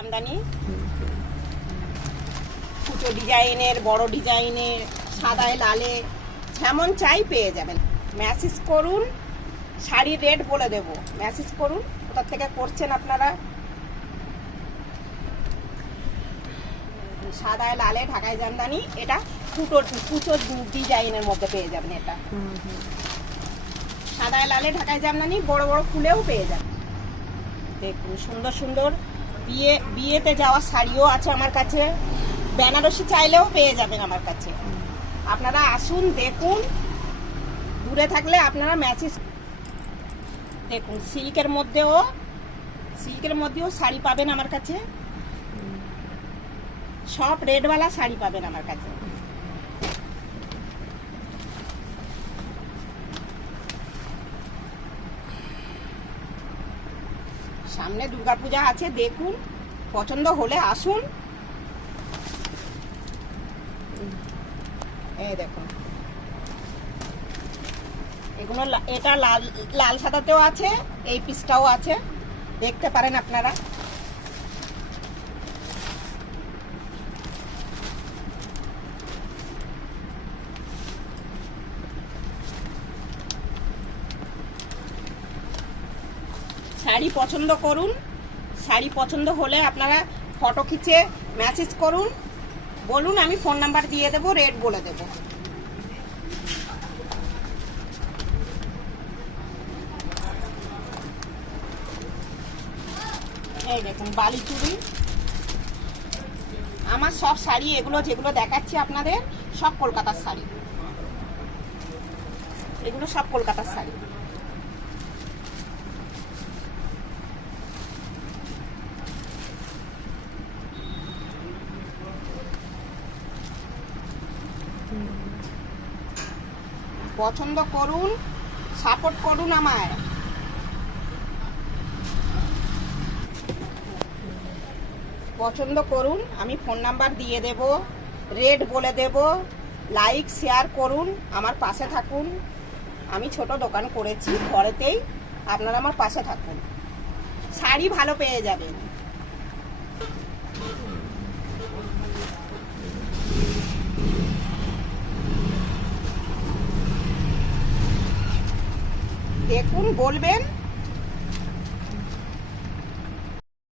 জামদানি ছোট ডিজাইনের, বড় ডিজাইনের, সাদায় লালে যেমন চাই পেয়ে যাবেন। মেসেজ করুন, শাড়ির রেট বলে দেব, মেসেজ করুন কোথা থেকে করছেন আপনারা। সাদায় লালে ঢাকাই জামদানি, এটা কুচো ডিজাইনের মধ্যে পেয়ে যাবেন। এটা সাদায় লালে ঢাকাই জামদানি, বড় বড় ফুলেও পেয়ে যাবেন। দেখুন সুন্দর সুন্দর বিয়েতে যাওয়া শাড়িও আছে আমার কাছে, বেনারসি চাইলেও পেয়ে যাবেন আমার কাছে। আপনারা আসুন, দেখুন, দূরে থাকলে আপনারা মেসেজ। দেখুন সিল্কের মধ্যেও শাড়ি পাবেন আমার কাছে, সব রেডওয়ালা শাড়ি পাবেন আমার কাছে। সামনে দুর্গাপূজা আছে, দেখুন, পছন্দ হলে আসুন। এই দেখুন এগুলো, এটা লাল সাদাতেও আছে, এই পিসটাও আছে, দেখতে পারেন আপনারা। শাড়ি পছন্দ করুন, শাড়ি পছন্দ হলে আপনারা ফটো খিচে মেসেজ করুন, বলুন, আমি ফোন নাম্বার দিয়ে দেবো, রেট বলে দেবো। এই দেখুন বালি চুড়ি, আমার সব শাড়ি এগুলো যেগুলো দেখাচ্ছি আপনাদের সব কলকাতার শাড়ি, এগুলো সব কলকাতার শাড়ি। পছন্দ করুন, সাপোর্ট করুন আমায়। পছন্দ করুন, আমি ফোন নাম্বার দিয়ে দেব, রেট বলে দেব, লাইক শেয়ার করুন, আমার পাশে থাকুন। আমি ছোট দোকান করেছি ঘরেতেই, আপনারা আমার পাশে থাকুন, শাড়ি ভালো পেয়ে যাবেন। দেখুন, বলবেন,